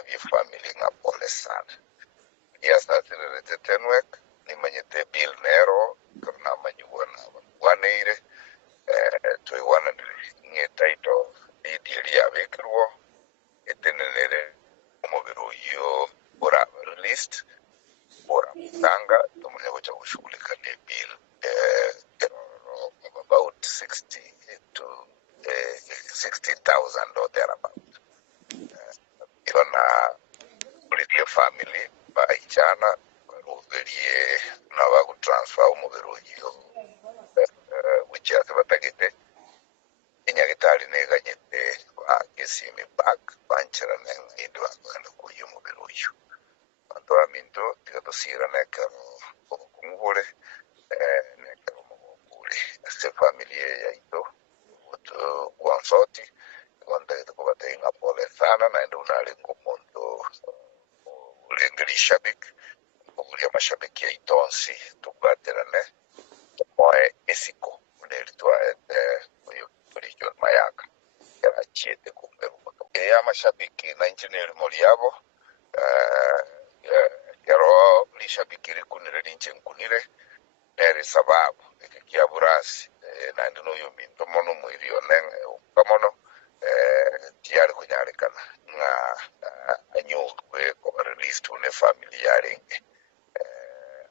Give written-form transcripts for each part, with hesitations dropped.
vya family nga pole sana. Ya sasa ni tetenwek ni manyete bill nero karna manyuana waneire to iwana ni taito idi ya vekruo etenere mobero yo ora list ora tanga tumene wacha kushughulika ni bill of about 60 to 60,000 or thereabout. Ilona kulithia family baichana baruverie na wagu transfer umubiro hiyo which ya batagite inyagitari neganyete wa gesimi back banchera nengindo akana kuyo mubiro hiyo anto aminto tikatosira nekaro kumubure nekaro mubure este family ya ito wansoti wanda kubata inga pole sana na ndo unalengo mondo ulengeli shabik ya mashabiki ya Itonsi tukaterane moe esiko uneritwa uyo region mayaka ya chiete kumberu ya mashabiki na engineer moliabo yaro lishabiki likunire linche nkunire neri sababu ikikia burasi na ndino yo minto mono mwilio nenge ukamono tiyari kunyalikana nga anyo kwa release une family yaringe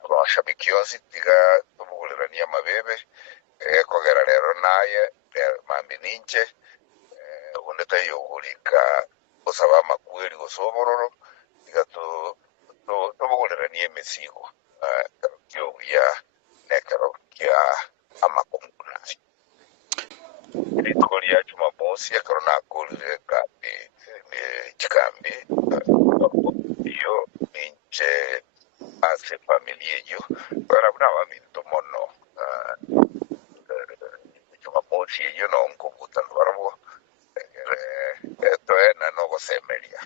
abashabiki yonsi tiga tubugulirania mabebe kogera rero naye mambi ninche undeta yogulika osaba makweli gosobororo tiga tubugulirania emisigo kyo ya nekero kya amakunguna Rikoli ya Jumamosi ya karona akulire kapi chikambi iyo ninche ase familia yo para kuna waminto mono Jumamosi yo no nkubuta ndwarabo eto ena no gosemeria